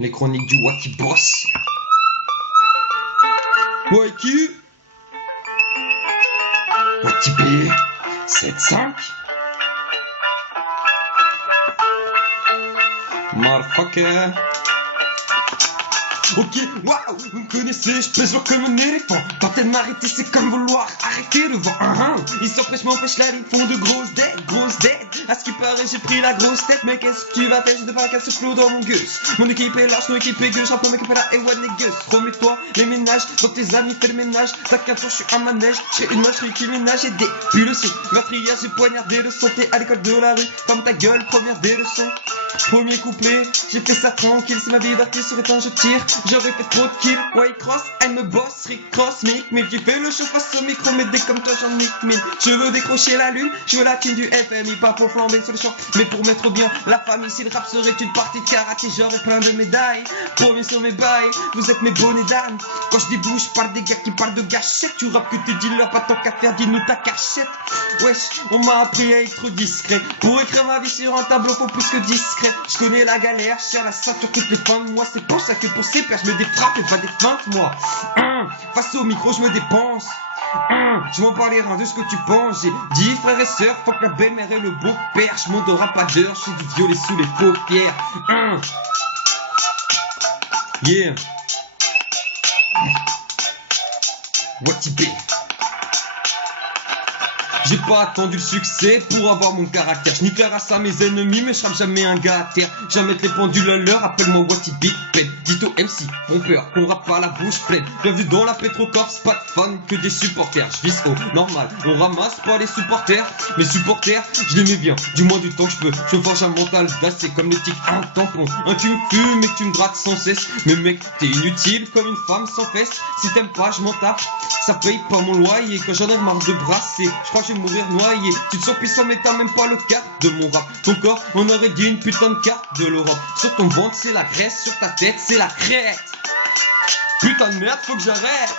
Les chroniques du Wacky Boss. Wacky Wacky B 7-5 Motherfucker. Ok, waouh, vous me connaissez, je pèse comme un éléphant. Tenter de m'arrêter, c'est comme vouloir arrêter le vent. Ils s'empêchent, m'empêchent la ligne, font de grosses dettes. À ce qui paraît, j'ai pris la grosse tête. Mais qu'est-ce que tu vas faire, je ne pas qu'elle se flot dans mon gueule. Mon équipe est large, mon équipe est gueule. J'entends mon équipe est là, et one niggas. Remets-toi les ménages, dans tes amis, fais le ménage. T'as qu'un tour, je suis un manège. Je fais une manche qui ménage et des pulsions. Meurtrière, j'ai poignardé le santé à l'école de la rue. Comme ta gueule, première des leçons. Premier couplet, j'ai fait ça tranquille. Si ma vie d'artiste serait un je tire, j'aurais fait trop de kills. Ouais, cross, elle me bosse, Rick Cross, mic. Mais j'ai fait le show face au micro, mais dès comme toi j'en ai mille. Je veux décrocher la lune, je veux la thune du FMI. Pas pour flamber sur le champ, mais pour mettre bien la famille. Si le rap serait une partie de karaté, j'aurais plein de médailles. Promis sur mes bails, vous êtes mes bonnets d'âne. Quand je dis bouge, je parle des gars qui parlent de gâchette. Tu rappes que tu dis leur pas tant qu'à faire, dis-nous ta cachette. Wesh, on m'a appris à être discret. Pour écrire ma vie sur un tableau, faut plus que discret. Je connais la galère, je la ceinture toutes les fins de mois. C'est pour ça que pour ces pères, je me défrappe et pas des feintes, moi. Face au micro, je me dépense. Je m'en parle les reins de ce que tu penses. J'ai dit frères et sœurs, faut que la belle-mère et le beau-père. Je monte au rapadeur, j'ai du violet sous les paupières. Yeah. Wacky B. J'ai pas attendu le succès pour avoir mon caractère. Je nique la race à mes ennemis, mais je frappe jamais un gars à terre. Jamais les pendules à l'heure, appelle-moi Wacky Big Pen. Dites aux MC, font peur, qu'on rappe pas la bouche pleine. Bienvenue dans la Petrocorps, pas de fans, que des supporters. Je vise au normal, on ramasse pas les supporters. Mes supporters, je les mets bien, du moins du temps que je peux. Je forge un mental d'acier comme le tic, un tampon. Un tu me fumes et que tu me grattes sans cesse. Mais mec, t'es inutile comme une femme sans fesses. Si t'aimes pas, je m'en tape. Ça paye pas mon loyer, quand j'en ai marre de brasser. Je crois que je vais mourir noyé. Tu te sens puissant mais t'as même pas le cap de mon rap. Ton corps, on aurait dit une putain de carte de l'Europe. Sur ton ventre c'est la graisse, sur ta tête c'est la crête. Putain de merde, faut que j'arrête.